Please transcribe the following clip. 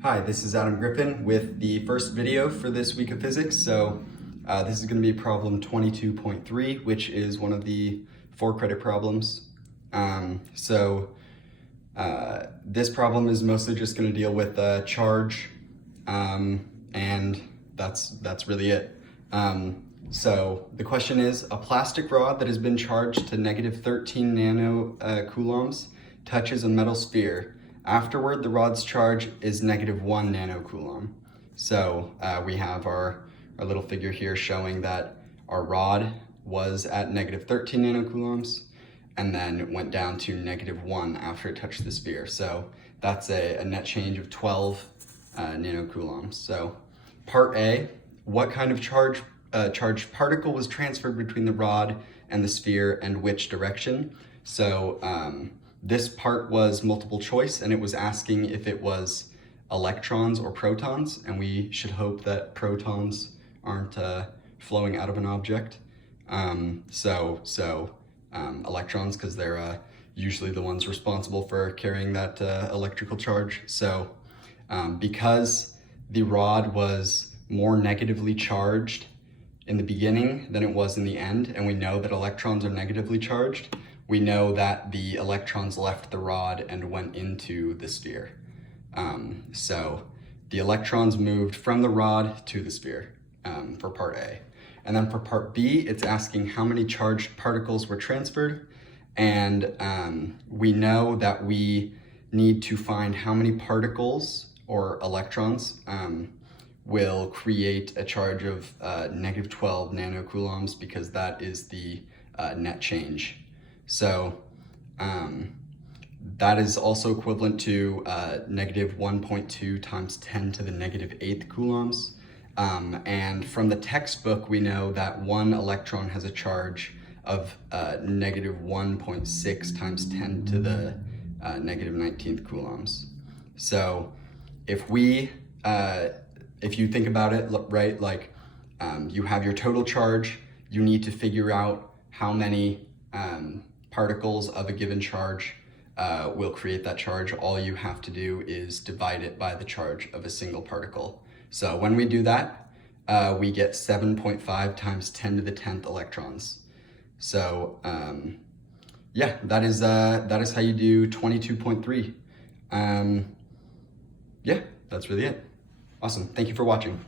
Hi, this is Adam Griffin with the first video for this week of physics. This is going to be problem 22.3, which is one of the 4-credit problems. This problem is mostly just going to deal with charge, and that's really it. So the question is, a plastic rod that has been charged to negative 13 nanocoulombs touches a metal sphere. Afterward, the rod's charge is negative 1 nanocoulomb. So we have our little figure here showing that our rod was at negative 13 nanocoulombs and then it went down to negative 1 after it touched the sphere. So that's a net change of 12 nanocoulombs. So part A, what kind of charged particle was transferred between the rod and the sphere and which direction? So this part was multiple choice and it was asking if it was electrons or protons, and we should hope that protons aren't flowing out of an object. Electrons, because they're usually the ones responsible for carrying that electrical charge. So because the rod was more negatively charged in the beginning than it was in the end, and we know that electrons are negatively charged, we know that the electrons left the rod and went into the sphere. So the electrons moved from the rod to the sphere for part A. And then for part B, it's asking how many charged particles were transferred. And we know that we need to find how many particles or electrons will create a charge of negative 12 nanocoulombs, because that is the net change. So that is also equivalent to negative 1.2 times 10 to the negative 8th coulombs. And from the textbook, we know that one electron has a charge of negative 1.6 times 10 to the negative 19th coulombs. So if you think about it, right, like you have your total charge, you need to figure out how many particles of a given charge will create that charge. All you have to do is divide it by the charge of a single particle. So when we do that, we get 7.5 times 10 to the 10th electrons. So yeah, that is how you do 22.3. Yeah, that's really it. Awesome. Thank you for watching.